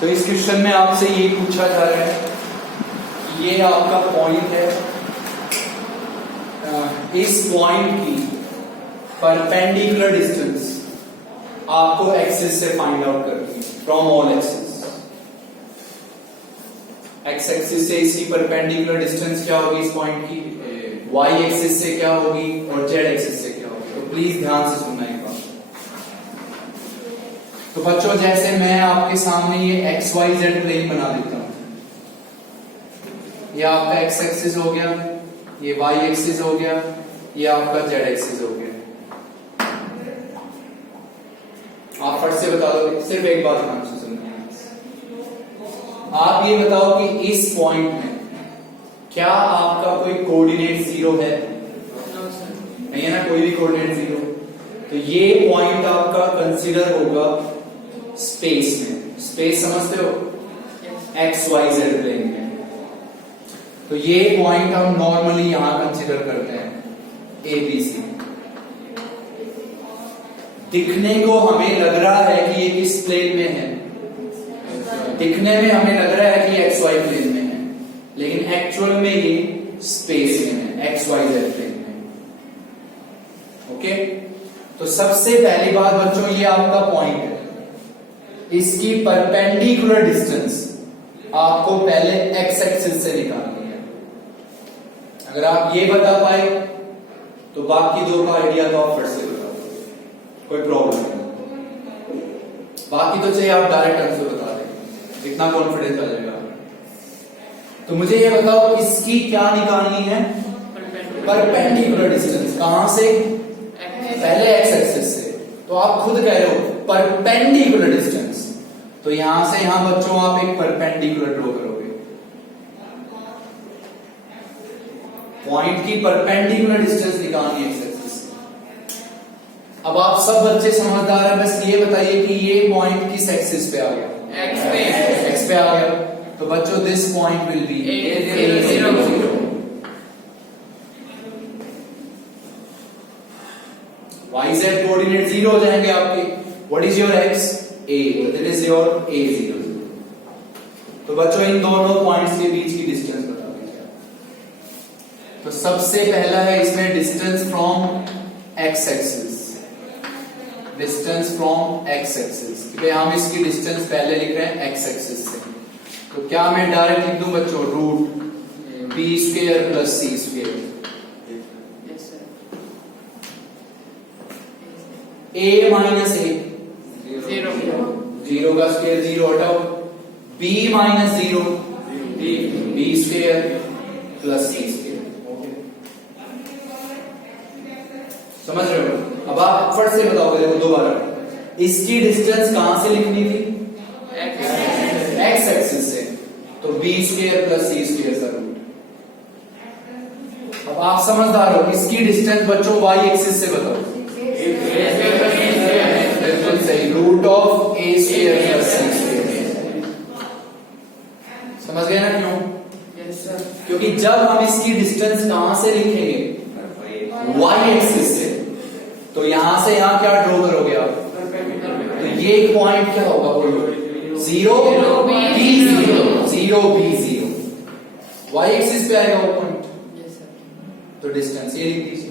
तो इस क्वेश्चन में आपसे ये पूछा जा रहा है, ये आपका पॉइंट है, इस पॉइंट की परपेंडिकुलर डिस्टेंस आपको एक्सिस से फाइंड आउट करनी है from all axis. X axis से इसकी परपेंडिकुलर डिस्टेंस क्या होगी इस पॉइंट की, वाई एक्सिस से क्या होगी और जेड एक्सिस से क्या होगी। तो प्लीज ध्यान से सुनना एक बात। तो बच्चों जैसे मैं आपके सामने ये एक्स वाई जेड प्लेन बना देता हूं, ये आपका एक्स एक्सिस हो गया, ये वाई एक्सिस हो गया, ये आपका जेड एक्सिस हो गया। आप फट से बता दो, सिर्फ एक बात ध्यान से सुनना है। आप ये बताओ कि इस पॉइंट में क्या आपका कोई कोऑर्डिनेट जीरो है? नहीं है ना, कोई भी कोऑर्डिनेट जीरो। तो ये पॉइंट आपका कंसीडर होगा स्पेस में। स्पेस समझते हो, एक्स वाई जेड प्लेन में। तो ये पॉइंट हम नॉर्मली यहां कंसीडर करते हैं ए बी सी। दिखने को हमें लग रहा है कि ये किस प्लेन में है, दिखने में हमें लग रहा है कि एक्स वाई प्लेन में है, लेकिन एक्चुअल में ये स्पेस में है, एक्स वाई जेड प्लेन में। ओके, तो सबसे पहली बात बच्चों, ये आपका पॉइंट है, इसकी परपेंडिकुलर डिस्टेंस आपको पहले एक्स एक्सिस से निकालनी है। अगर आप ये बता पाए तो बाकी दो का आइडिया तो आप फिर से बता दो, कोई प्रॉब्लम नहीं। बाकी तो चाहिए आप डायरेक्ट आंसर बता दें, इतना कॉन्फिडेंस आ जाएगा। तो मुझे ये बताओ इसकी क्या निकालनी है, परपेंडिकुलर डिस्टेंस। कहां से? पहले एक्स एक्सिस से। तो आप खुद कह रहे हो परपेंडिकुलर डिस्टेंस, तो यहां से यहां बच्चों आप एक परपेंडिकुलर ड्रॉ करोगे। पॉइंट की परपेंडिकुलर डिस्टेंस निकालनी है एक्स एक्सिस से। अब आप सब बच्चे समझदार हैं, बस ये बताइए कि ये पॉइंट किस एक्सिस पे आ गया? एक्स पे आ गया। तो बच्चों this point will be A0 Y Z coordinate zero हो जाएंगे आपके। What is your X? A, that is your A0। तो बच्चों इन दोनों पॉइंट्स के बीच की डिस्टेंस बता दीजिए। तो सबसे पहला है इसमें distance from x axis, distance from x axis. हम इसकी डिस्टेंस पहले लिख रहे हैं एक्स एक्सिस से। तो क्या मैं डायरेक्ट लिख दूं बच्चों, root B square plus C square. A minus A, zero का स्क्वायर जीरो हटाओ, B minus zero, B square plus C square. समझ रहे हो? अब आप फट से बताओगे, देखो दोबारा, इसकी डिस्टेंस कहां से लिखनी थी? एक्स एक्सिस से। तो B square plus C square का रूट। अब आप समझदार हो, इसकी डिस्टेंस बच्चों वाई एक्सिस से बताओ। बिल्कुल सही, root of A square plus C square. समझ गए ना क्यों? क्योंकि जब हम इसकी डिस्टेंस कहां से लिखेंगे? वाई एक्सिस से। तो यहां से यहां क्या ड्रॉ करोगे आप? तो ये पॉइंट क्या होगा? Zero B zero, zero B zero, Y axis पे आएगा वो पॉइंट। तो डिस्टेंस ये लिख दीजिए।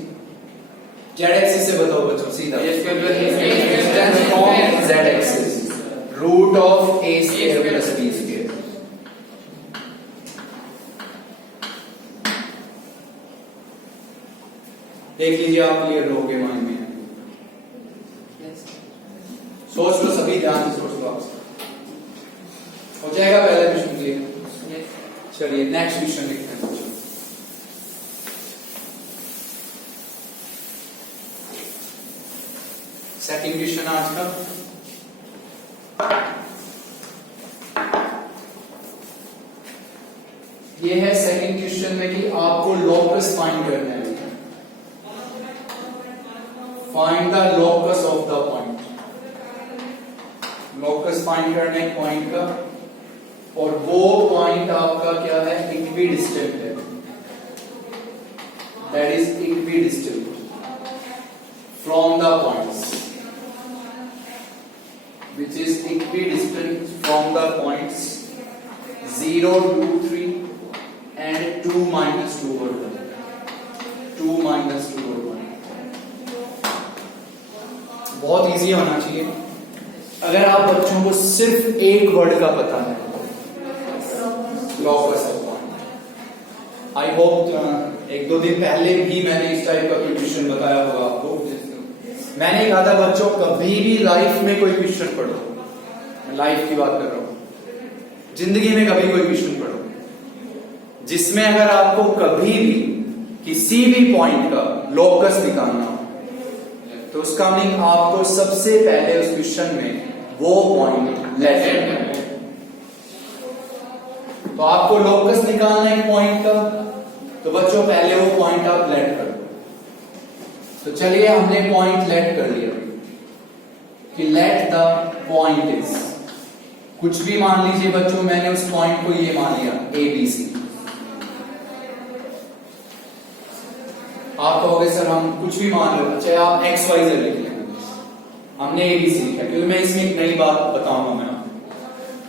जेड एक्सिस से बताओ बच्चों सीधा, distance from Z axis, root of A square plus B square. देख लीजिए आप, क्लियर हो गए माइंड में? सोच लो, सभी ध्यान से सोच लो, आप हो जाएगा पहला क्वेश्चन क्लियर। चलिए नेक्स्ट क्वेश्चन लिखते हैं। सेकंड क्वेश्चन आज का, ये है सेकंड क्वेश्चन में कि आपको लोकस फाइंड करना है। Find the locus of the point. Locus find करना है पॉइंट का, और वो पॉइंट आपका क्या है? इक्विडिस्टेंट है। That is equidistant from the points, which is equidistant from the point 0, 2, 3 and 2 minus 2 और 1. 2 minus 2 और 1. बहुत इजी होना चाहिए. अगर आप बच्चों को सिर्फ एक वर्ड का पता है, लॉकस ऑफ पॉइंट. आई होप एक दो दिन पहले भी मैंने इस टाइप का कोई क्वेश्चन बताया होगा आपको. मैंने कहा था बच्चों कभी भी लाइफ में कोई क्वेश्चन पढ़ो, लाइफ की बात कर रहा हूं, जिंदगी में कभी कोई क्वेश्चन पढ़ो जिसमें अगर आपको कभी भी किसी भी पॉइंट का लोकस निकालना हो, तो उसका मीनिंग आपको सबसे पहले उस क्वेश्चन में वो पॉइंट लेट करना है. तो आपको लोकस निकालना है पॉइंट का, तो बच्चों पहले वो पॉइंट आप लेट कर दो. तो चलिए हमने पॉइंट लेट कर लिया कि लेट द पॉइंट इज, कुछ भी मान लीजिए बच्चों. मैंने उस पॉइंट को ये मान लिया ABC. आप कहोगे सर हम कुछ भी मान रहे, चाहे आप XYZ लिख लें, हमने ABC लिखा क्योंकि मैं इसमें एक नई बात बताऊंगा मैं आपको.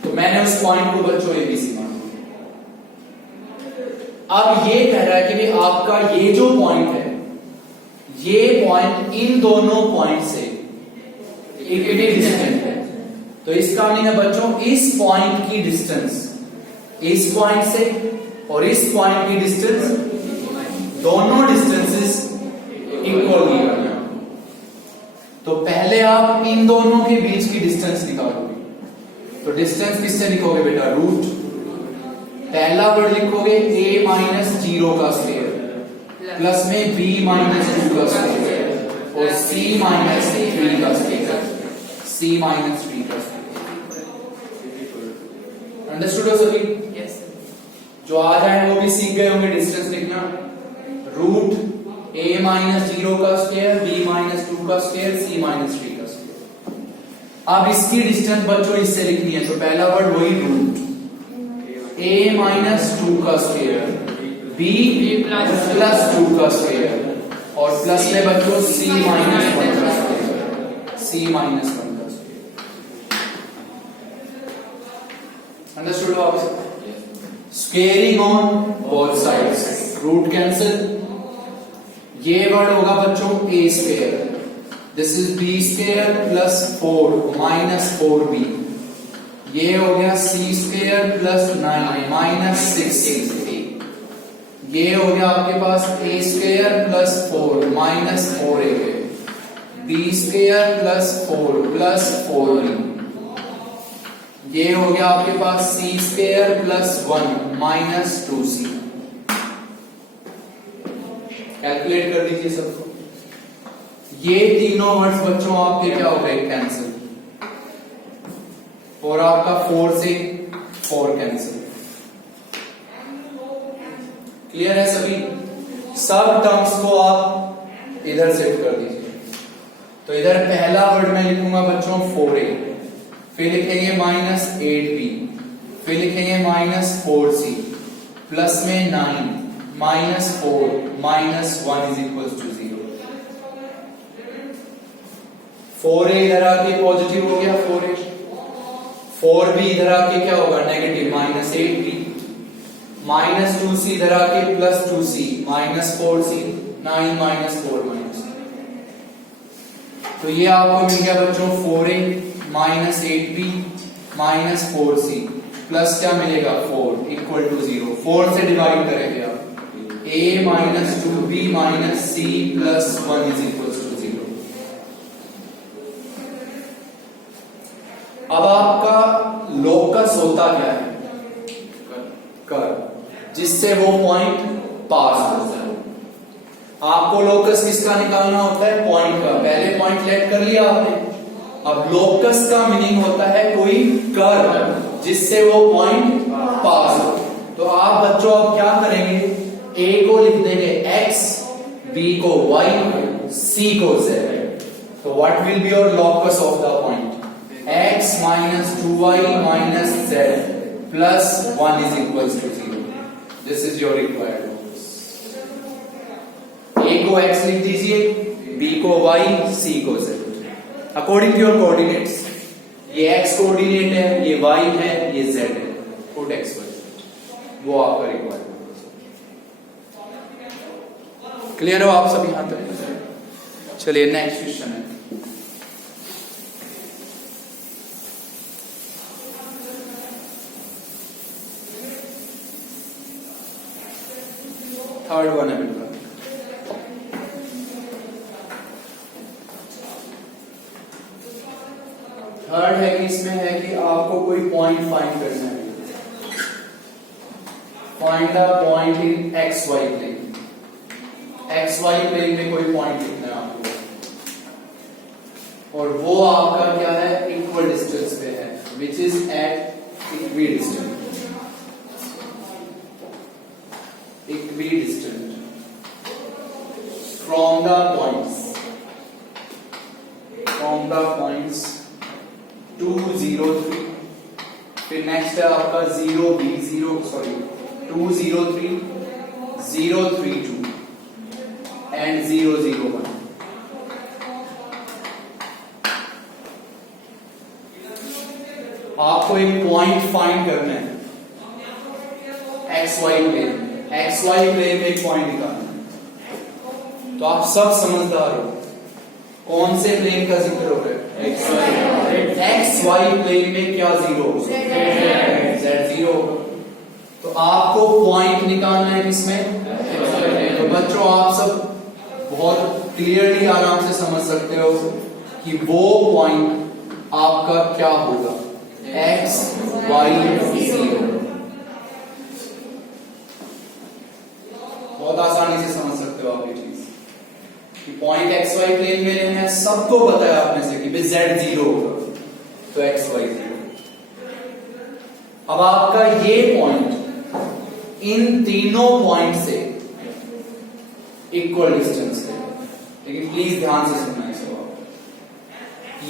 तो मैंने उस पॉइंट को बच्चों ABC मान लिया. अब ये कह रहा है कि भाई आपका ये जो पॉइंट है, ये पॉइंट इन दोनों पॉइंट से इक्वली डिस्टेंट है. तो इसका मीनिंग है बच्चों इस पॉइंट की डिस्टेंस इस पॉइंट से और इस पॉइंट की डिस्टेंस, दोनों डिस्टेंसेस इक्वल दी गई. तो पहले आप इन दोनों के बीच की डिस्टेंस निकालोगे. तो डिस्टेंस किससे लिखोगे बेटा? रूट. पहला वर्ड लिखोगे a माइनस 0 का स्क्वायर प्लस में b माइनस 2 का स्क्वायर और c माइनस 3 का स्क्वायर. c माइनस 3 का स्क्वायर. अंडरस्टूड हो सभी? यस. जो आ जाए वो भी सीख गए होंगे डिस्टेंस लिखना. रूट a माइनस 0 का स्क्वायर, b माइनस 2 का स्क्वायर, c माइनस 3 का स्क्वायर. अब इसकी डिस्टेंस बच्चों इससे लिखनी है. तो पहला वर्ड वही रूट a माइनस 2 का स्क्वायर, b प्लस 2 का स्क्वायर और प्लस में बच्चों c माइनस 1 का स्क्वायर. c माइनस 1 का स्क्वायर. अंडरस्टूड आप? Squaring on both sides. Root cancel. ये वर्ड होगा बच्चों a square. This is b square plus 4 minus 4b. ये हो गया c square plus 9 minus 6c. ये हो गया आपके पास a square plus 4 minus 4a, b square plus 4 plus 4b. ये हो गया आपके पास c square plus 1 minus 2c. Calculate कर दीजिए सबको. ये तीनों वर्ड्स बच्चों आपके क्या हो गए? कैंसिल. और आपका 4 से 4 कैंसिल. क्लियर है सभी? सब टर्म्स को आप इधर सेट कर दीजिए. तो इधर पहला वर्ड मैं लिखूंगा बच्चों 4a, फिर लिखेंगे माइनस 8b, फिर लिखेंगे माइनस 4c प्लस में 9 minus 4 minus 1 is equal to 0. 4a इधर आके पॉजिटिव हो गया 4a, 4b इधर आके क्या होगा? Negative minus 8b, minus 2c इधर आके plus 2c minus 4c, 9 minus 4 minus. तो ये आपको मिल गया बच्चों 4a minus 8b minus 4c plus क्या मिलेगा? 4 इक्वल टू 0. 4 से डिवाइड करेंगे आप. a minus 2b minus c plus 1 is equal to 0. अब आपका लोकस होता क्या है? कर्व, जिससे वो पॉइंट पास होता है. आपको लोकस किसका निकालना होता है? पॉइंट का. पहले पॉइंट लेट कर लिया आपने. अब लोकस का मीनिंग होता है कोई कर्व जिससे वो पॉइंट पास हो. तो आप बच्चों अब क्या करेंगे? a को लिख देंगे x, b को y, c को z. तो what will be your locus of the point? x minus 2y minus z plus 1 is equal to 0. This is your required locus. a को x लिख दीजिए, b को y, c को z according to your coordinates. ये x coordinate है, ये y है, ये z है. Put x y. वो आपका रिक्वायरमेंट। क्लियर हो आप सब यहां तक? चलिए नेक्स्ट क्वेश्चन है। थर्ड वन है बिल्कुल। थर्ड है कि इसमें है कि आपको कोई पॉइंट फाइंड करना है। Find the point in X Y plane. X Y plane में कोई पॉइंट लिखना है आपको, और वो आपका क्या है, इक्वल डिस्टेंस पे है, which is at equidistance. Equidistance from the points 2, 0, 3। फिर नेक्स्ट है आपका 0, B, 0, सॉरी 2, 0, 3, 0, 3, 2 एंड 0, 0, 1। आपको एक पॉइंट फाइंड करना है X Y plane. X Y plane में एक पॉइंट निकालना है। तो आप सब समझदार हो, कौन से प्लेन का जिक्र हो रहा है? एक्स वाई प्लेन में क्या जीरो? Z0। तो आपको पॉइंट निकालना है किसमें? तो बच्चों आप सब बहुत क्लियरली आराम से समझ सकते हो कि वो पॉइंट आपका क्या होगा, एक्स वाई 0। बहुत आसानी से समझ सकते हो आप ये चीज कि पॉइंट एक्स वाई प्लेन में लेना है। सबको पता है आप में से कि Z0 होगा, तो एक्स वाई 0। अब आपका ये पॉइंट इन तीनों पॉइंट से इक्वल डिस्टेंस है, लेकिन प्लीज ध्यान से सुनना इस बात।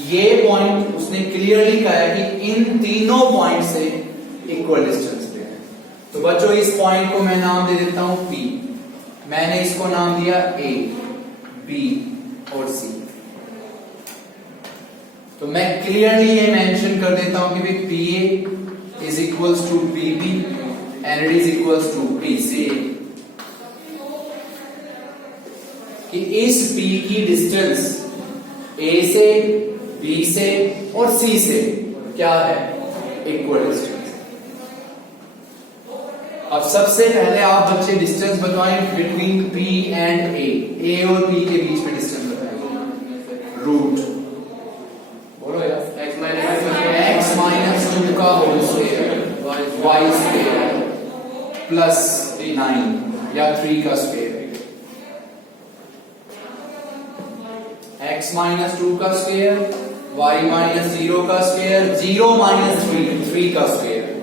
ये पॉइंट उसने क्लियरली कहा है कि इन तीनों पॉइंट से इक्वल डिस्टेंस पे है। तो बच्चों इस पॉइंट को मैं नाम दे देता हूं P। मैंने इसको नाम दिया A, B और C। तो मैं क्लियरली ये मेंशन कर देता हूं कि PA is equals to BB and it is equals to PC। कि इस P की डिस्टेंस A से, B से और C से क्या है, इक्वल डिस्टेंस। अब सबसे पहले आप बच्चे डिस्टेंस बताएं बिटवीन P एंड A और P के बीच में डिस्टेंस बताएं। रूट बोलो यार, x माइनस 2 का whole square y square plus 9 या 3 का स्क्वायर। x माइनस 2 का स्क्वायर, y माइनस 0 का स्क्वायर, 0 माइनस 3 का स्क्वायर।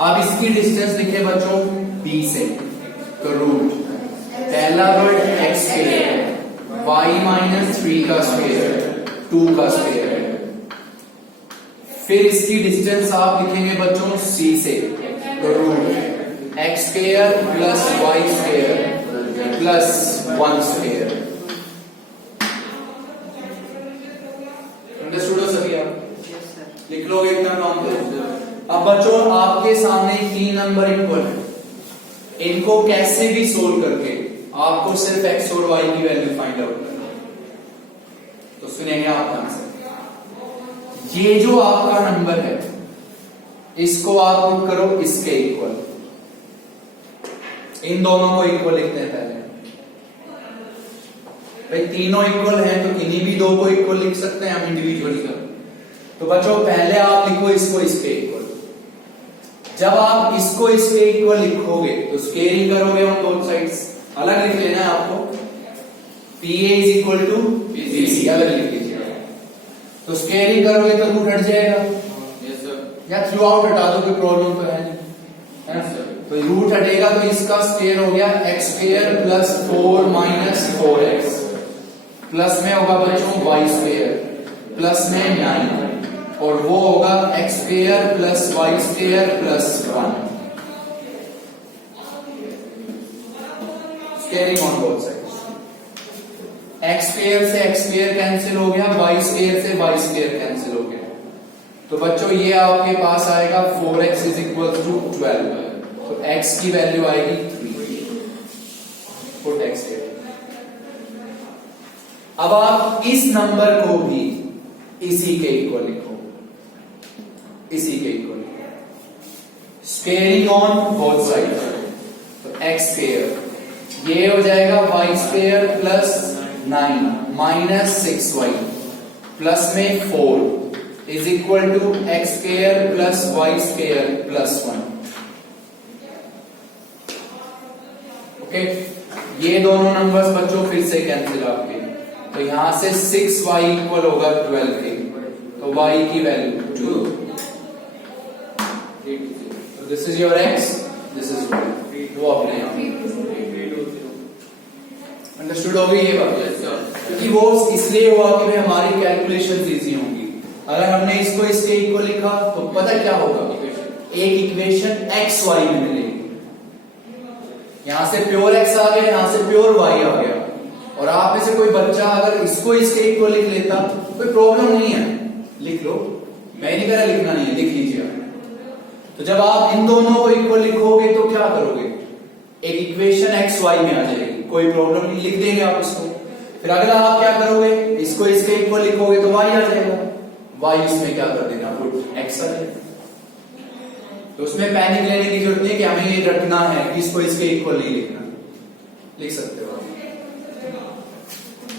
अब इसकी डिस्टेंस लिखे बच्चों B से, तो रूट पहला word x square, y minus 3 का स्क्वायर, 2 का स्क्वायर। फिर इसकी डिस्टेंस आप लिखेंगे बच्चों C से, तो root x square plus y square plus 1 square. Understood हो सभी आप? लिख लोगे इतना काम तो। अब बच्चों आपके सामने 3 नंबर इक्वल है, इनको कैसे भी सोल्व करके आपको सिर्फ x और y की वैल्यू फाइंड आउट करना। तो सुनेंगे आप ध्यान से। ये जो आपका नंबर है इसको आप पुट करो इसके इक्वल। इन दोनों को इक्वल लिखते हैं पहले। भाई तीनों इक्वल हैं तो किन्हीं भी दो को इक्वल लिख सकते हैं हम इंडिविजुअली का। तो बच्चों पहले आप लिखो इसको इसके इक्वल। जब आप इसको इसके इक्वल लिखोगे तो स्केयरिंग करोगे ऑन बोथ साइड्स। अलग लिख लेना है आपको, PA is equal to BC अलग लिख लीजिएगा। तो स्केयरिंग करोगे तो रूट हट जाएगा। Yes sir. या थ्रू आउट हटा दो, कोई प्रॉब्लम तो है नहीं, है सर। तो रूट हटेगा तो इसका स्क्वायर हो गया x square plus 4 minus 4x, plus में होगा बच्चों y स्क्वायर प्लस में 9, और वो होगा x square plus y square plus 1। Squaring on both sides. x square से x स्क्वायर कैंसिल हो गया, y स्क्वायर से y स्क्वायर कैंसिल हो गया। तो बच्चों ये आपके पास आएगा 4x इज इक्वल टू 12। तो x की वैल्यू आएगी 3। Put x here। अब आप इस नंबर को भी इसी के इक्वल लिखो, इसी के इक्वल लिखो, स्क्वेयरिंग ऑन बोथ साइड। तो x स्क्वेयर ये हो जाएगा y square plus 9 minus 6y plus में 4 is equal to x square plus y square plus 1। Okay, ये दोनों नंबर्स बच्चों फिर से कैंसिल आपके, तो यहां से 6y इक्वल होगा 12 के, तो y की value 2। This is your x, this is वो अपने अंडरस्टूड होगी ये बात, क्योंकि वो इसलिए हुआ कि भाई हमारी कैलकुलेशन इजी होंगी। अगर हमने इसको इसके इक्वल लिखा तो पता क्या होगा, एक इक्वेशन x y में मिलेगी। यहां से प्योर x आ गया, यहां से प्योर y आ गया। और आप में से कोई बच्चा अगर इसको इसके इक्वल लिख लेता, कोई प्रॉब्लम नहीं है, लिख लो, मैं नहीं कह रहा लिखना नहीं है, लिख लीजिए आप। तो जब आप इन दोनों को इक्वल लिखोगे तो क्या करोगे, एक इक्वेशन x y में आ जाएगी, कोई प्रॉब्लम नहीं, लिख देंगे आप इसको। फिर अगला आप क्या करोगे, इसको इसके इक्वल लिखोगे तो y आ जाएगा, y इसमें क्या कर देना, पुट x आ जाएगा। तो उसमें पैनिक लेने की जरूरत नहीं कि हमें ये रटना है कि इसको इसके इक्वल नहीं लिखना, लिख सकते हो आप।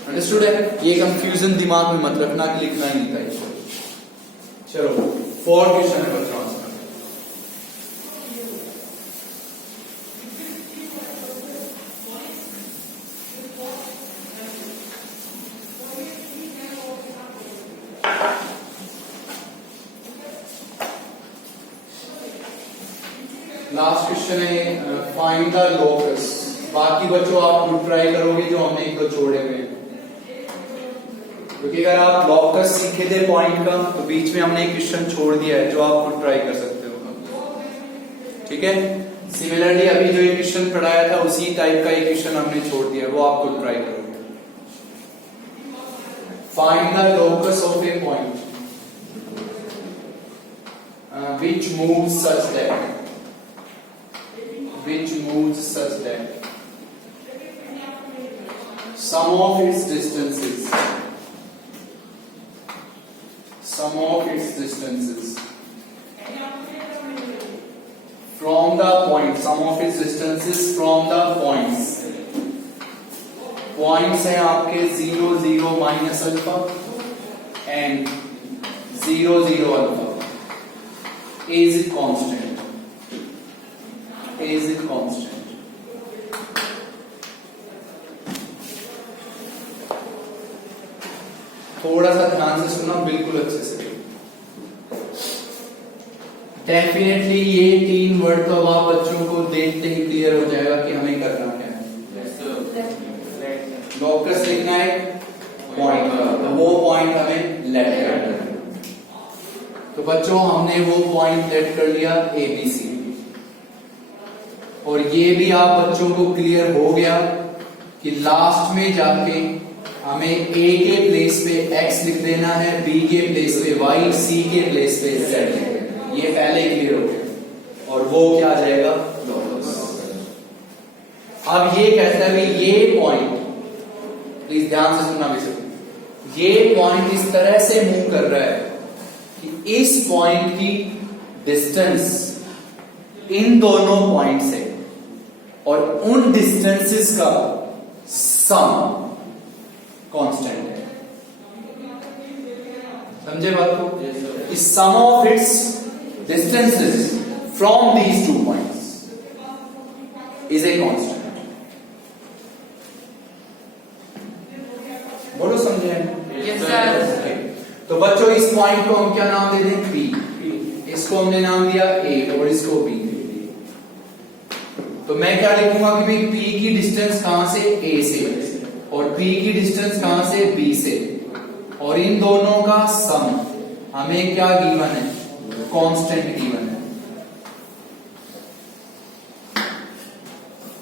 अंडरस्टूड है, ये कंफ्यूजन दिमाग में मत रखना कि लिखना नहीं था इसको। चलो 4 क्वेश्चन है बच्चों। लास्ट क्वेश्चन है फाइंड द लोकस। बाकी बच्चों आप ट्राई करोगे जो हमने एक दो छोड़े हुए हैं, क्योंकि अगर आप लॉकस सीखे थे पॉइंट का तो बीच में हमने एक क्वेश्चन छोड़ दिया है जो आप खुद ट्राई कर सकते हो। ठीक है, सिमिलरली अभी जो एक क्वेश्चन पढ़ाया था उसी टाइप का एक क्वेश्चन हमने छोड़ दिया है, वो आप खुद ट्राई करोगे। Find the locus of a point which moves such that sum of its distances from the point, sum of its distances from the points हैं आपके 0 0 minus alpha and 0 0 alpha is constant। थोड़ा सा ध्यान से सुनना, बिल्कुल अच्छे से। डेफिनेटली ये 3 वर्ड तो अब आप बच्चों को देखते ही क्लियर हो जाएगा कि हमें करना क्या है। लोकस लिखना है पॉइंट का, तो वो पॉइंट हमें लेट करना है। तो बच्चों हमने वो पॉइंट लेट कर लिया ABC, और ये भी आप बच्चों को क्लियर हो गया कि लास्ट में जाके हमें A के प्लेस पे X लिख देना है, B के प्लेस पे Y, C के प्लेस पे Z लिख देना है। ये पहले क्लियर हो गया, और वो क्या आ जाएगा, लोकस। अब ये कहता है कि ये पॉइंट, प्लीज ध्यान से सुनना भी सकते, ये पॉइंट इस तरह से मूव कर रहा है कि इस पॉइंट की डिस्टेंस इन दोनों पॉइंट से और उन डिस्टेंसेस का सम कांस्टेंट है। समझे बात को? इस sum of its distances from these 2 points is a constant. बोलो समझे? Yes sir. तो बच्चों इस पॉइंट को हम क्या नाम दे दें, P। इसको हमने नाम दिया A और इसको B। तो मैं क्या लिखूंगा कि भाई P की डिस्टेंस कहां से, A से, और P की डिस्टेंस कहां से, B से, और इन दोनों का सम हमें क्या गिवन है, कांस्टेंट गिवन है।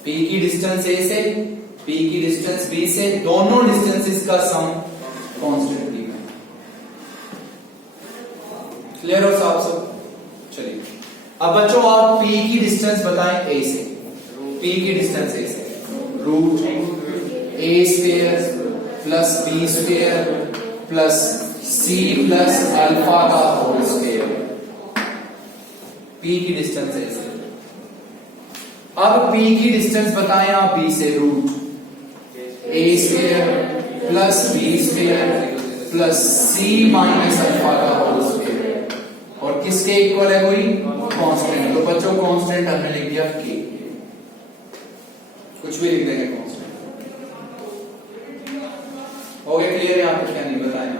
P की डिस्टेंस A से, P की डिस्टेंस B से, दोनों डिस्टेंसेस का सम कांस्टेंट गिवन है। क्लियर हो साहब सब? चलिए अब बच्चों आप P की डिस्टेंस बताएं A से। P की डिस्टेंस A से root A square plus B square plus C plus alpha का होल स्क्वायर। P की डिस्टेंस A से। अब P की डिस्टेंस बताएं आप B से root A square plus B square plus C minus alpha का होल स्क्वायर। और किसके इक्वल है कोई कांस्टेंट। तो बच्चों कांस्टेंट हमने लिख दिया K, कुछ भी लिख देंगे कांस्टेंट। हो गया क्लियर? यहां पे क्या नहीं बताया।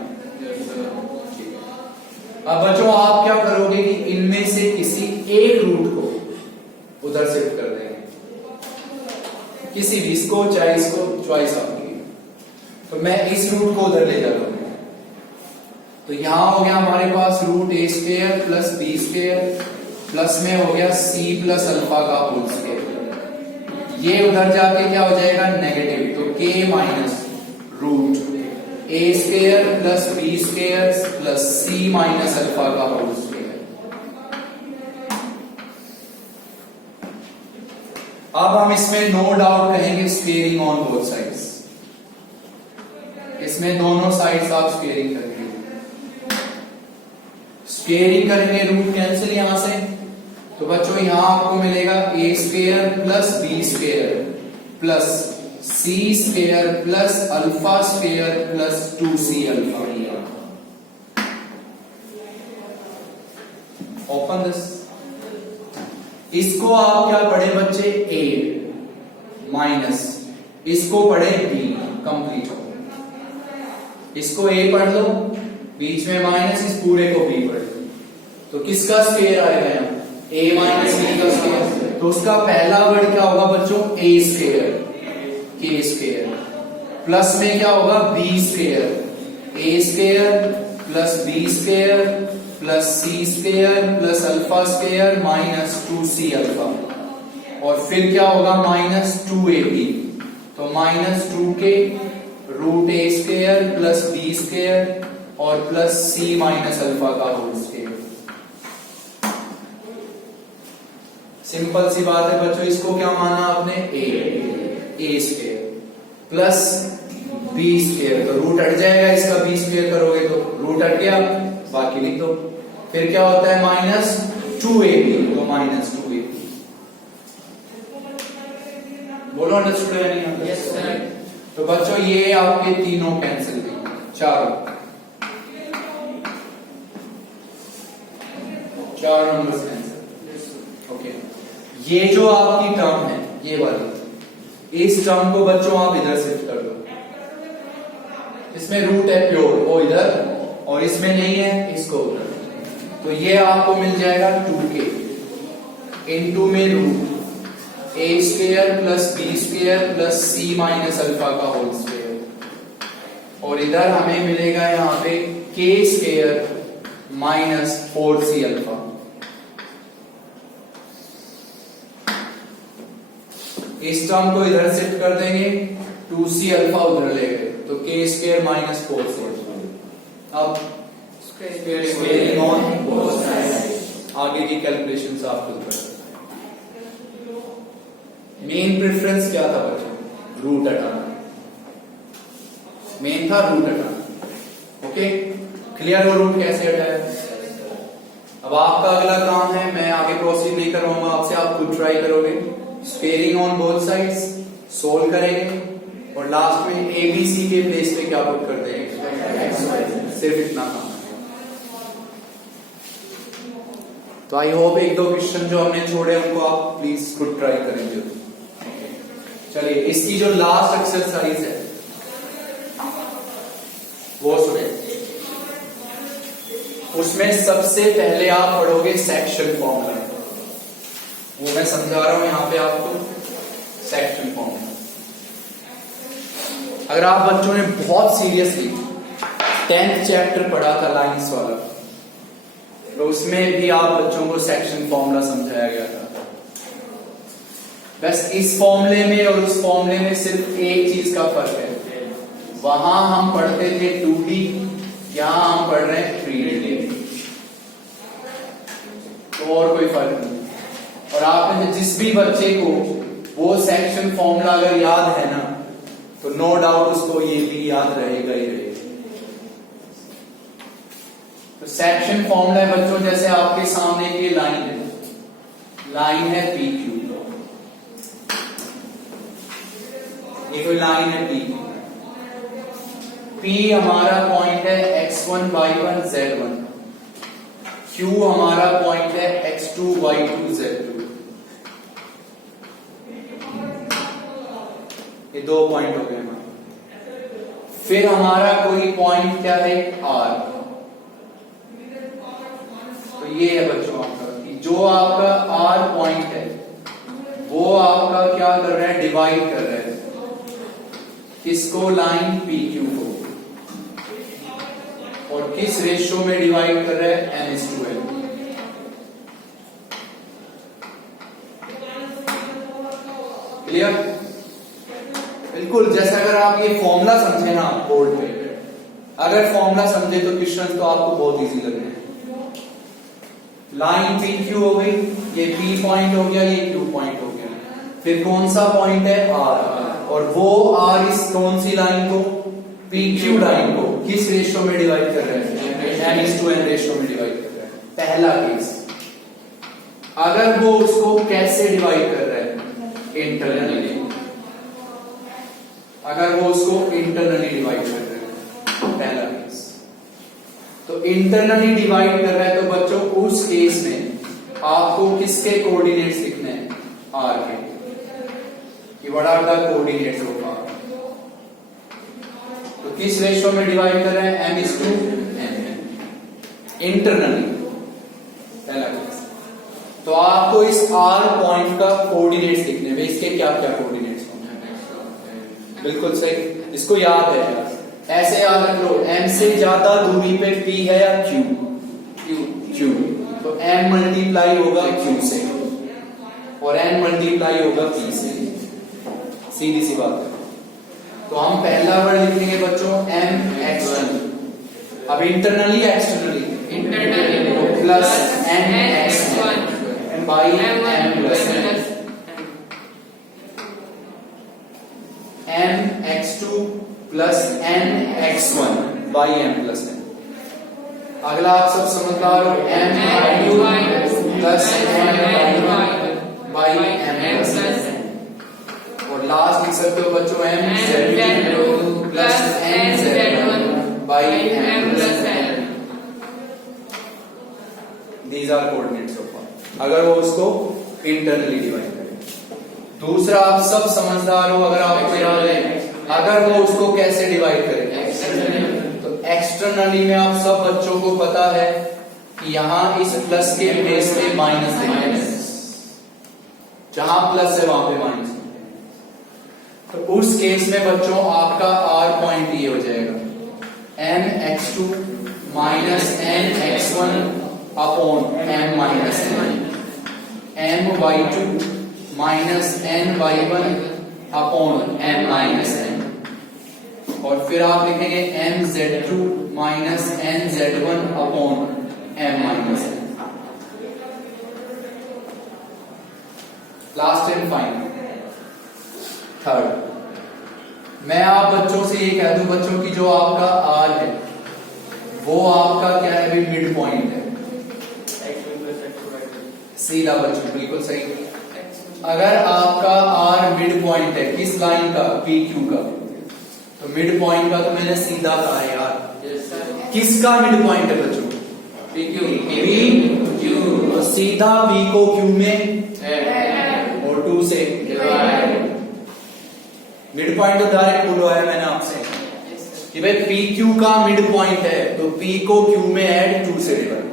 अब बच्चों आप क्या करोगे कि इनमें से किसी एक रूट को उधर शिफ्ट कर देंगे, किसी भी, इसको चाहे इसको, चॉइस आपकी। तो मैं इस रूट को उधर ले जाता हूं। तो यहां हो गया हमारे पास root A square plus B square plus में हो गया C प्लस अल्फा का होल स्क्वायर। ये उधर जाके क्या हो जाएगा नेगेटिव। तो K minus root A square plus B square plus C minus alpha का होल स्क्वायर। अब हम इसमें नो डाउट कहेंगे स्क्वेयरिंग ऑन बोथ साइड्स। इसमें दोनों साइड्स आप स्क्वेयरिंग करेंगे। स्क्वेयरिंग करेंगे रूट कैंसिल यहां से। तो बच्चों यहां आपको मिलेगा A square plus B square plus C square plus alpha square plus 2C alpha. Open this. इसको आप क्या पढ़े बच्चे A माइनस इसको पढ़े B, कंप्लीट हो। इसको A पढ़ लो, बीच में माइनस, इस पूरे को B पढ़ लो। तो किसका स्क्वायर आएगा यहाँ? A माइनस B का स्क्वायर। तो उसका पहला वर्ड क्या होगा बच्चों? A square, K square plus में क्या होगा? B square, A square plus B square plus C square plus alpha square minus 2C alpha. और फिर क्या होगा? Minus 2AB। तो minus 2K root A square plus B square और plus C minus alpha का होल स्क्वायर। सिंपल सी बात है बच्चों। इसको क्या माना आपने? A square plus B square. तो रूट हट जाएगा इसका, B स्क्वायर करोगे तो रूट हट गया, बाकी लिख दो। फिर क्या होता है? Minus 2AB। तो माइनस 2AB। बोलो अंडरस्टूड है नहीं? Yes sir. तो बच्चों ये आपके तीनों कैंसिल हुए, चार नंबर्स कैंसिल। ओके, ये जो आपकी टर्म है ये वाली, इस टर्म को बच्चों आप इधर शिफ्ट कर दो। इसमें रूट है प्योर, वो इधर, और इसमें नहीं है, इसको उधर। तो ये आपको मिल जाएगा 2K इनटू में root A square plus B square plus C minus alpha का होल स्क्वायर। और इधर हमें मिलेगा यहाँ पे K square minus 4C alpha. इस टर्म को इधर शिफ्ट कर देंगे, 2C अल्फा उधर ले गए, तो K स्क्वायर माइनस 4C। अब स्क्वेयरिंग ऑन बोथ साइड्स, आगे की कैलकुलेशंस आप खुद कर। मेन प्रेफरेंस क्या था बच्चों? रूट हटाना। मेन था रूट हटाना। Okay, clear? वो रूट कैसे हटाया? अब आपका अगला काम है, मैं आगे प्रोसीड नहीं करवाऊंगा आपसे, आप खुद ट्राई करोगे। Squaring on both sides solve करेंगे और लास्ट में ABC के प्लेस पे क्या पुट कर देंगे? सिर्फ इतना काम। तो आई होप एक दो क्वेश्चन जो हमने छोड़े उनको आप प्लीज खुद ट्राई करेंगे। चलिए, इसकी जो लास्ट एक्सरसाइज है वो सुने। उसमें सबसे पहले आप पढ़ोगे सेक्शन फॉर्मूला। वो मैं समझा रहा हूं यहां पे आपको, सेक्शन फॉर्मूला। अगर आप बच्चों ने बहुत सीरियसली 10th चैप्टर पढ़ा था लाइंस वाला, तो उसमें भी आप बच्चों को सेक्शन फॉर्मूला समझाया गया था। बस इस फॉर्मूले में और उस फॉर्मूले में सिर्फ एक चीज का फर्क है। वहां हम पढ़ते थे 2D, यहां हम पढ़ रहे हैं 3D। तो और कोई फर्क नहीं। और आप में से जिस भी बच्चे को वो सेक्शन फॉर्मूला अगर याद है ना, तो नो डाउट उसको ये भी याद रहेगा ही रहेगा। तो सेक्शन फॉर्मूला है बच्चों, जैसे आपके सामने ये लाइन है पी क्यू, ये कोई लाइन है पी क्यू। पी हमारा पॉइंट है x1 y1 z1, Q हमारा पॉइंट है x2 y2 z2। ये 2 पॉइंट हो गए हमारे। फिर हमारा कोई पॉइंट क्या है R। तो ये है बच्चों आपका कि जो आपका R पॉइंट है वो आपका क्या कर रहा है, डिवाइड कर रहा है किसको, लाइन PQ को। और किस रेशियो में डिवाइड कर रहा है, n/n। क्लियर? बिल्कुल। जैसे अगर आप ये फॉर्मूला समझे ना बोर्ड पे, अगर फॉर्मूला समझे तो क्वेश्चन तो आपको बहुत इजी लगने हैं। लाइन PQ हो गई, ये P पॉइंट हो गया, ये Q पॉइंट हो गया, फिर कौन सा पॉइंट है, R। और वो R इस कौन सी लाइन को, PQ लाइन को किस रेशियो में डिवाइड कर रहे हैं, n/n रेशियो में डिवाइड कर रहे हैं। पहला केस। अगर वो उसको कैसे डिवाइड कर रहे हैं, इंटरनली। अगर वो उसको इंटरनली डिवाइड कर रहे हैं, पहला केस। तो इंटरनली डिवाइड कर रहा है तो बच्चों उस केस में आपको किसके कोऑर्डिनेट्स लिखने हैं, R के, कि what are the coordinates of R। तो किस रेशियो में डिवाइड कर रहे हैं, n/n इंटरनली, पहला केस। तो आपको इस R पॉइंट का कोऑर्डिनेट्स लिखने हैं। इसके क्या क्या कोऑर्डिनेट्स होंगे, बिल्कुल सही, इसको याद है यार, ऐसे याद रख लो। m से ज्यादा दूरी पे P है या Q, तो m मल्टीप्लाई होगा Q से और n मल्टीप्लाई होगा P से, सीधी सी बात है। तो हम पहला वर्ड लिखेंगे बच्चों mx1। अब internally externally, internally plus nx1 by m plus n, mx2 plus nx1 by m plus n। अगला आप सब समझदार हो, m plus n by m plus n। और लास्ट लिख सकते हो बच्चों mz2 plus nz1 by m plus n। These are coordinates of R, अगर वो उसको इंटरनली डिवाइड करे। दूसरा, आप सब समझदार हो, अगर आपको याद है, अगर वो उसको कैसे डिवाइड करे, तो एक्सटर्नली में आप सब बच्चों को पता है कि यहां इस प्लस के बेस पे माइनस देना है, जहां प्लस है वहां पे माइनस। तो उस केस में बच्चों आपका R पॉइंट ये हो जाएगा mx2 minus nx1 upon m minus n, my2 minus ny1 upon m minus n। और फिर आप लिखेंगे mz2 minus nz1 upon m minus n। Last and final third, मैं आप बच्चों से ये कह दूं बच्चों की जो आपका R है वो आपका क्या है, मिड पॉइंट है। सीधा बच्चों, बिल्कुल सही। अगर आपका R मिड पॉइंट है किस लाइन का, PQ का, तो मिड पॉइंट का तो मैंने सीधा कहा है यार। किसका मिड पॉइंट है बच्चों, PQ। तो सीधा V को Q में और 2 से मिड पॉइंट तो डायरेक्ट बोलो है मैंने आपसे कि भाई PQ का मिड पॉइंट है तो P को Q में ऐड 2 से डिवाइड।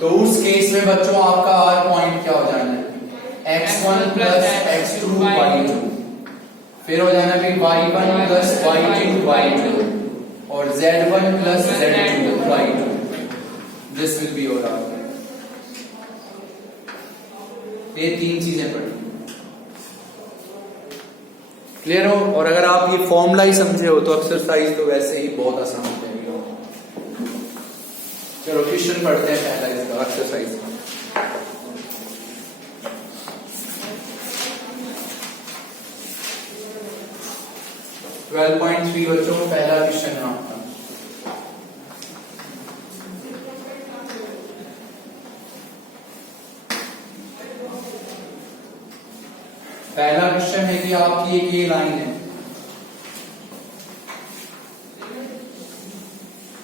तो उस केस में बच्चों आपका R पॉइंट क्या हो जाना है, x1 प्लस x2 y2, फिर हो जाना है y1 प्लस y2 y2 और z1 plus z2 y2। This will be your R। ये 3 चीजें पढ़ी, क्लियर हो। और अगर आप ये फॉर्मूला ही समझे हो तो एक्सरसाइज तो वैसे ही बहुत आसान हो जाएगी। चलो क्वेश्चन पढ़ते हैं पहला इसका एक्सरसाइज। 12.3 बच्चों पहला क्वेश्चन है आपका। पहला क्वेश्चन है कि आपकी एक ये लाइन है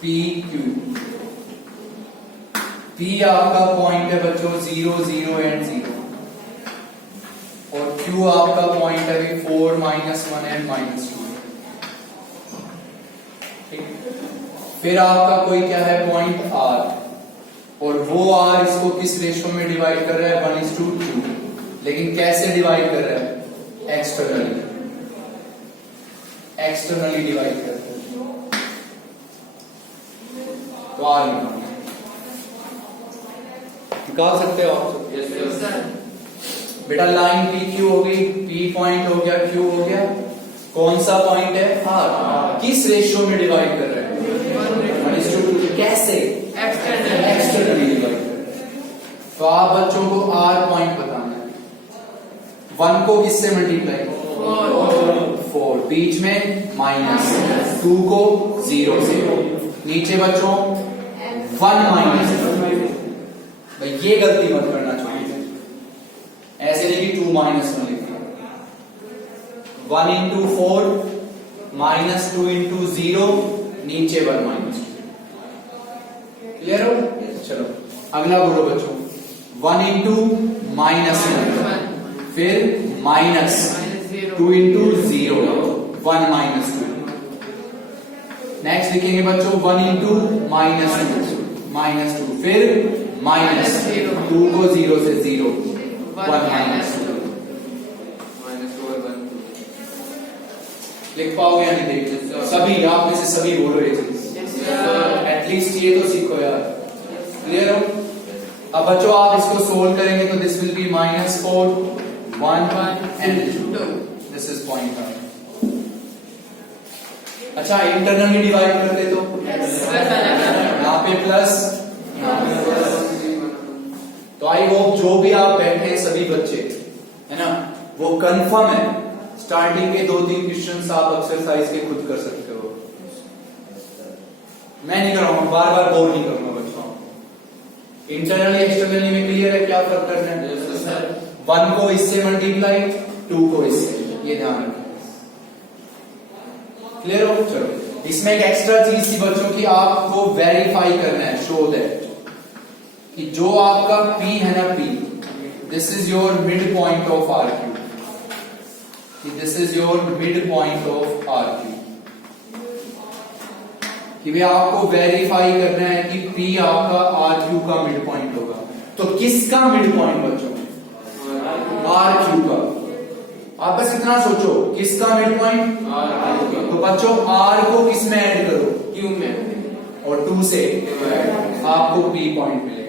पी क्यू। पी आपका पॉइंट है बच्चों 0 0 एंड 0 और क्यू आपका पॉइंट है 4 -1 एंड -2। फिर आपका कोई क्या है पॉइंट आर और वो आर इसको किस रेशो में डिवाइड कर रहा है 1:2। लेकिन कैसे डिवाइड कर रहा है एक्सटर्नली डिवाइड कर रहा है। तो आर निकाल सकते हो आप। बेटा लाइन पी क्यू हो गई, पी पॉइंट हो गया, क्यू हो गया, कौन सा पॉइंट है आर। किस रेशियो में डिवाइड कर रहे हैं 1:2। कैसे एक्सटर्नली डिवाइड कर रहे हैं। तो आप बच्चों को आर पॉइंट बताना है। 1 को किससे मल्टीप्लाई 4 बीच में -2 को 0 से नीचे बच्चों 1 माइनस। भाई ये गलती मत करना चाहिए, ऐसे नहीं कि 2 -1 लिखना। 1 into 4 -2 into 0 नीचे 1 -2। क्लियर हो? चलो अगला बोलो बच्चों 1 into -1 फिर -2 into 0 1 -2। नेक्स्ट लिखेंगे बच्चों 1 into -2 फिर -2 को 0 से 0 1 -2। लिख पाओगे या नहीं? देख सभी आप में से सभी बोलो ये चीज, एटलीस्ट ये तो सीखो यार। क्लियर हो? अब बच्चों आप इसको सोल्व करेंगे तो this will be -4 1 and 2। This is point. अच्छा इंटरनली डिवाइड करते तो यहाँ पे प्लस, तो आई होप जो भी आप बैठे हैं सभी बच्चे है ना वो कंफर्म है। स्टार्टिंग के 2-3 क्वेश्चंस आप एक्सरसाइज के खुद कर सकते हो। मैं नहीं कराऊंगा, बार बार बोर नहीं करूंगा बच्चों। इंटरनली एक्सटर्नली में क्लियर है क्या फर्क करना है? 1 को इससे मल्टीप्लाई 2 को इससे, ये ध्यान रखें। क्लियर हो? चलो इसमें एक एक्स्ट्रा चीज थी बच्चों की, आपको वेरीफाई करना है, शो दैट कि जो आपका P है ना P, this is your mid point of R Q. This is your mid point of R Q. कि भाई आपको वेरीफाई करना है कि P आपका आर क्यू का मिड पॉइंट होगा। तो किसका मिड पॉइंट बच्चों? आर क्यू का। आप बस इतना सोचो किसका मिड पॉइंट? तो बच्चों आर को किस में ऐड करो? क्यू में, और 2 से आपको P पॉइंट मिलेगा।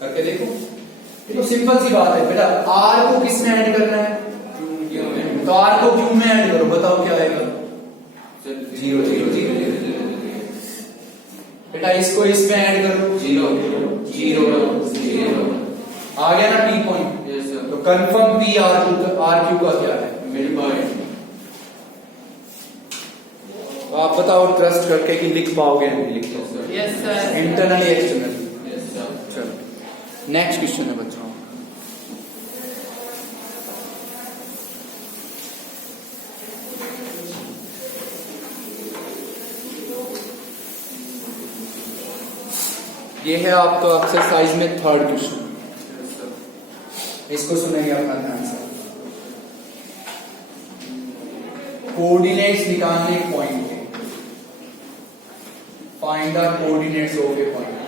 करके देखो, ये तो सिंपल सी बात है बेटा। आर को किस में ऐड करना है? क्यू में। तो आर को क्यू में ऐड करो, बताओ क्या आएगा? 0 0 0 0। बेटा इसको इसमें ऐड करो 0 0 0। आ गया ना P पॉइंट? तो कंफर्म P आर क्यू का क्या है? Mid point. तो आप बताओ ट्रस्ट करके कि लिख पाओगे या नहीं लिख पाओगे? Yes sir. Internally externally. Yes sir. चलो नेक्स्ट क्वेश्चन है बच्चों। ये है आपका एक्सरसाइज में 3rd क्वेश्चन। इसको सुनेंगे अपना ध्यान से। कोऑर्डिनेट्स निकालने पॉइंट के, find the coordinates of a point.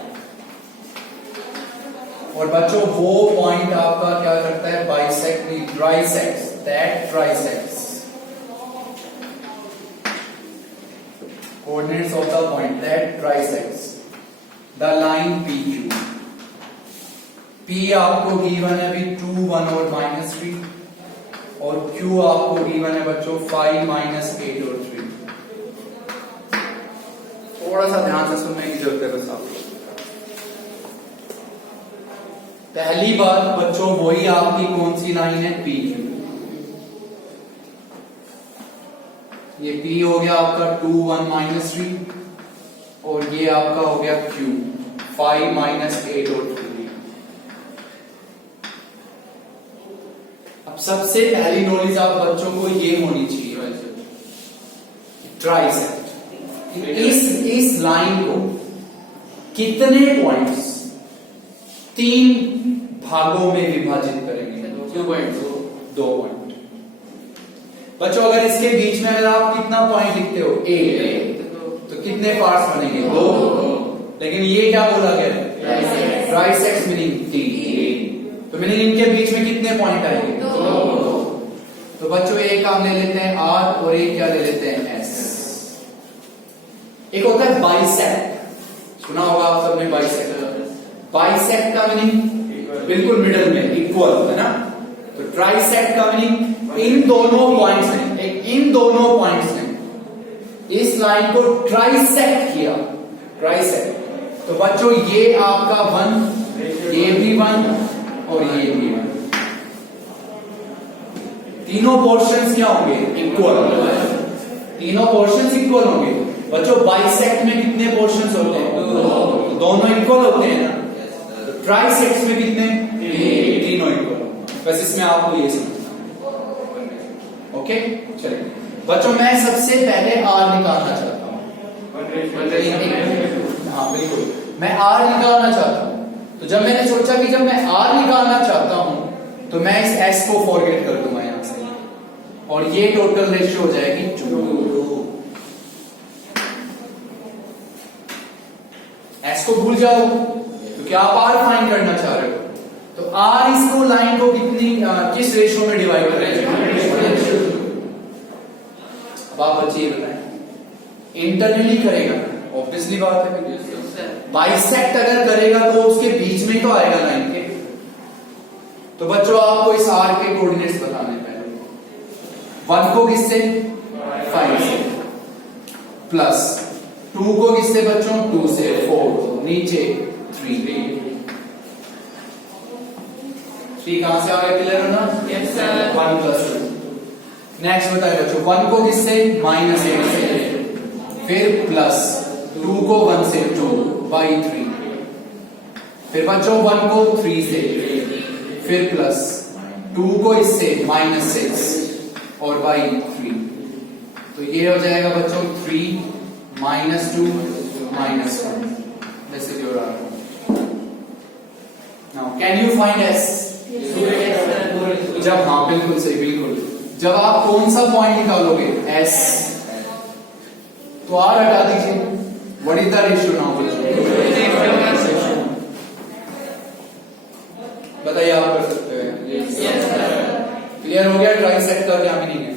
और बच्चों वो पॉइंट आपका क्या करता है? Bisect, trisects, that trisects coordinates of the point that trisects the line PQ। P आपको गिवन है अभी 2 1 और -3, और Q आपको गिवन है बच्चों 5 -8 और 3। थोड़ा सा ध्यान से सुनने की जरूरत है बस आपको। पहली बात बच्चों वही आपकी कौन सी लाइन है? PQ। ये P हो गया आपका 2 1 माइनस 3 और ये आपका हो गया Q 5 माइनस 8 और 3। अब सबसे पहली नॉलेज आप बच्चों को ये होनी चाहिए, ट्राइसेक्ट इस लाइन को कितने पॉइंट्स 3 भागों में विभाजित करेंगे? 2 पॉइंट। बच्चों अगर इसके बीच में अगर आप कितना पॉइंट लिखते हो ए, तो कितने पार्ट्स बनेंगे? 2। लेकिन ये क्या बोला गया? Trisect meaning 3। तो मीनिंग इनके बीच में कितने पॉइंट आएंगे? 2। तो बच्चों एक काम ले लेते हैं आर और एक क्या ले लेते हैं एस। एक होता है बाइसेक्ट, सुना होगा आप सबने बाइसेक्ट। बाइसेक्ट का मीनिंग बिल्कुल मिडल में, इक्वल, है ना? तो ट्राइसेक्ट का मीनिंग इन दोनों पॉइंट्स ने, इन दोनों पॉइंट्स ने इस लाइन को ट्राइसेक्ट किया, ट्राइसेक्ट। तो बच्चों ये आपका 1, ये भी 1 और ये भी 1, तीनों पोर्शंस क्या होंगे? इक्वल। तीनों पोर्शंस इक्वल होंगे। बच्चों बाइसेक्ट में कितने पोर्शंस होते हैं? दोनों इक्वल होते हैं ना? ट्राइसेक्ट में कितने? तीनों इक्वल। बस इसमें आपको ये समझना। ओके चलिए बच्चों, मैं सबसे पहले आर निकालना चाहता हूं। हाँ बिल्कुल, मैं आर निकालना चाहता हूं। तो जब मैंने सोचा कि जब मैं आर निकालना चाहता हूं तो मैं इस एस को फॉरगेट कर दूंगा यहां से, और ये टोटल रेशियो हो जाएगी 2। एस को भूल जाओ क्योंकि आप आर फाइंड करना चाह रहे हो। तो आर इसको लाइन को कितनी किस रेशियो में डिवाइड करेंगे? अब आप बच्चे ये बताएं, इंटरनली करेगा ऑब्वियसली बात है। बाइसेक्ट अगर करेगा तो उसके बीच में तो आएगा लाइन के। तो बच्चों आपको इस आर के कोऑर्डिनेट्स बताने पहले। 1 को किससे? 5 से, प्लस 2 को किससे बच्चों? 2 से, 4 नीचे 3 कहां से आ गया? क्लियर हो ना? Yes sir. 1 प्लस 2। नेक्स्ट बताए बच्चों 1 को किससे? -8 से, फिर प्लस 2 को 1 से 2 बाई 3, फिर बच्चों 1 को 3 से, फिर प्लस 2 को इससे -6 और बाई 3। तो ये हो जाएगा बच्चों 3 -2 -1। This is your answer. Now can you find S? जब, हाँ बिल्कुल सही, बिल्कुल। जब आप कौन सा पॉइंट निकालोगे? एस। तो आर हटा दीजिए। What is the ratio now? बताइए, आप कर सकते हैं। क्लियर हो गया ट्राइसेक्ट का क्या मीनिंग है?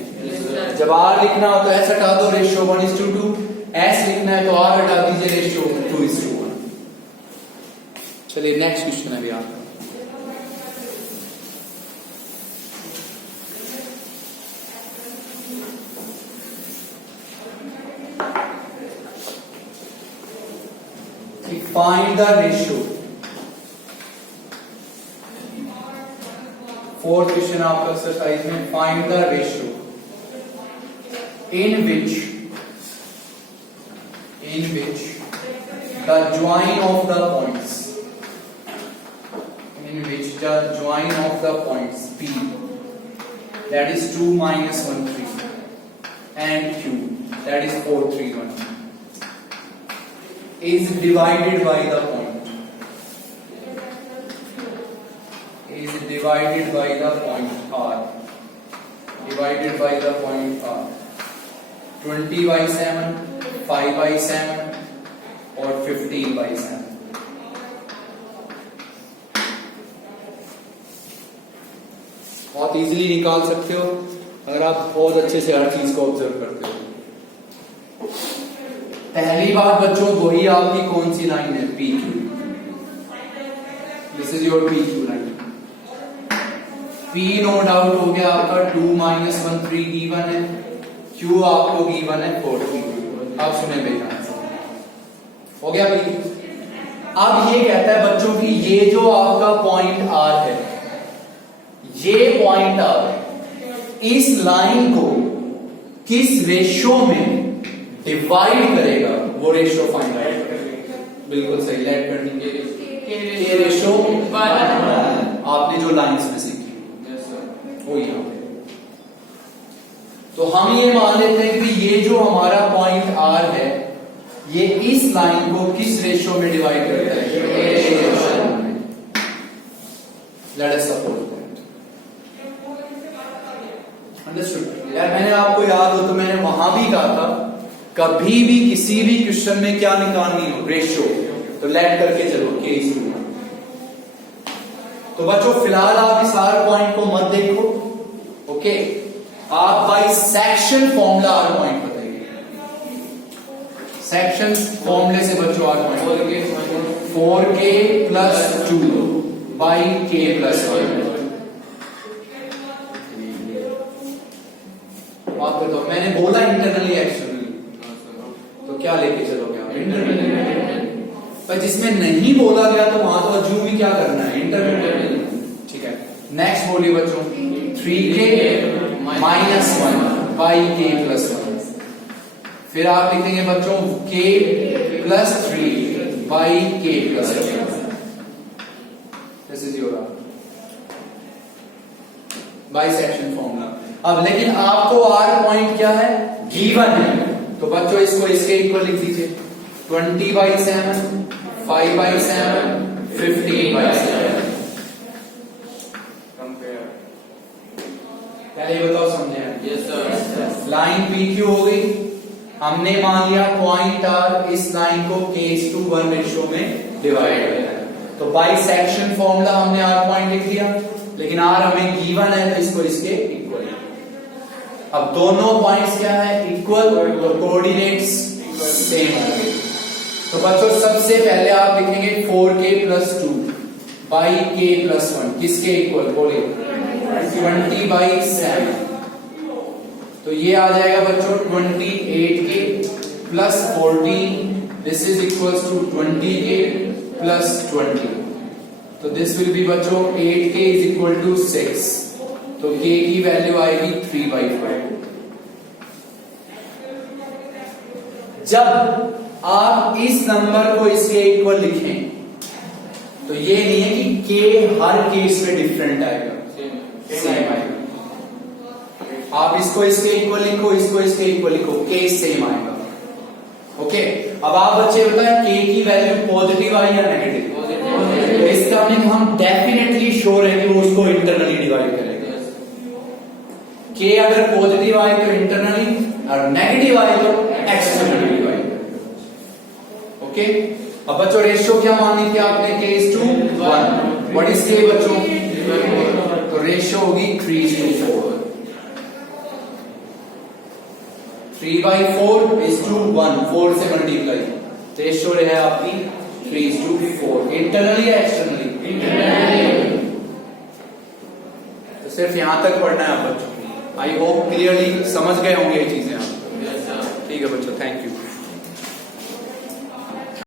जब आर लिखना हो तो एस हटा दो, रेशियो 1:2। एस लिखना है तो आर हटा दीजिए, रेशियो 2:1। चलिए नेक्स्ट क्वेश्चन है भी आपका। Find the ratio. Fourth question आपका एक्सरसाइज में, find the ratio in which the join of the points P, that is 2 - 1 3, and Q, that is 4 3 1, is divided by the point R, 20/7, 5/7 और 15/7। बहुत easily निकाल सकते हो अगर आप बहुत अच्छे से हर चीज को ऑब्जर्व करते हो। पहली बात बच्चों, वही आपकी कौन सी लाइन है? P Q. This is your P Q line. P no doubt हो गया आपका 2 - 1 3 गिवन है, क्यू आपको गिवन है 4 3। आप सुने बेटा, हो गया पी। अब ये कहता है बच्चों कि ये जो आपका पॉइंट आर है, ये पॉइंट आर इस लाइन को किस रेशियो में डिवाइड करेगा वो रेशियो फाइंड आउट करेगा। बिल्कुल सही, लेट कर देंगे के रेशियो आपने जो लाइंस में सीखी वो यहाँ पे। तो हम ये मान लेते हैं कि ये जो हमारा पॉइंट आर है ये इस लाइन को किस रेशियो में डिवाइड करता है, let us suppose that. Understood यार, मैंने आपको याद हो तो मैंने वहां भी कहा था कभी भी किसी भी क्वेश्चन में क्या निकालनी हो, रेशियो, तो लेट करके चलो केस टू। तो बच्चों फिलहाल आप इस आर पॉइंट को मत देखो, ओके। आप by section formula R point बताइए। सेक्शन फॉर्मूले से बच्चों are point 4k + 2 by k + 1। आप बताओ, मैंने बोला इंटरनली एक्सटर्नली, तो क्या लेके चलोगे आप? इंटरनली। पर जिसमें नहीं बोला गया तो वहां तो अज्यूम भी क्या करना है, इंटरनली। ठीक है, नेक्स्ट बोलिए बच्चों 3k - 1 बाई k + 1। फिर आप लिखेंगे बच्चों k + 3 by k + 1। This is your by section formula. अब लेकिन आपको आर पॉइंट क्या है, गिवन है, तो बच्चों इसको इसके इक्वल लिख दीजिए 20/7, 5/7, 15/7। पहले ये बताओ, समझे? Yes sir. लाइन PQ हो गई, हमने मान लिया पॉइंट आर इस लाइन को k:1 रेशियो में डिवाइड करता है, तो बाई सेक्शन फॉर्मूला हमने आर पॉइंट लिख दिया, लेकिन आर हमें गिवन है तो इसको इसके इक्वल। अब दोनों पॉइंट्स क्या है, इक्वल, तो कोऑर्डिनेट्स सेम होंगे। तो बच्चों सबसे पहले आप लिखेंगे 4k + 2 बाई k + 1 किसके इक्वल, बोलिए 20/7। तो ये आ जाएगा बच्चों 28k + 14, this is equals to 20k + 20। तो दिस विल बी बच्चों 8k = 6, तो k की वैल्यू आएगी 3/5। जब आप इस नंबर को इसके इक्वल लिखें तो ये नहीं है कि k हर केस में डिफरेंट आएगा, सेम आएगा। आप इसको इसके इक्वल लिखो, इसको इसके इक्वल लिखो, k सेम आएगा, ओके। अब आप बच्चे बताएं k की वैल्यू पॉजिटिव आई या नेगेटिव? तो इसका हम डेफिनेटली श्योर है कि वो उसको इंटरनली डिवाइड करेगा। k अगर पॉजिटिव आए तो इंटरनली और नेगेटिव आए तो एक्सटर्नली डिवाइड करेगा, ओके। अब बच्चों रेशियो क्या माननी थी आपने, k:1। व्हाट इज k बच्चों? तो रेशियो होगी 3:4। 3/4 = 1, 4 से मल्टीप्लाई, रेशियो है आपकी 3:4। इंटरनली या एक्सटर्नली? इंटरनली। तो सिर्फ यहां तक पढ़ना है आप बच्चों। आई होप क्लियरली समझ गए होंगे ये चीजें आप। ठीक है बच्चों, थैंक यू।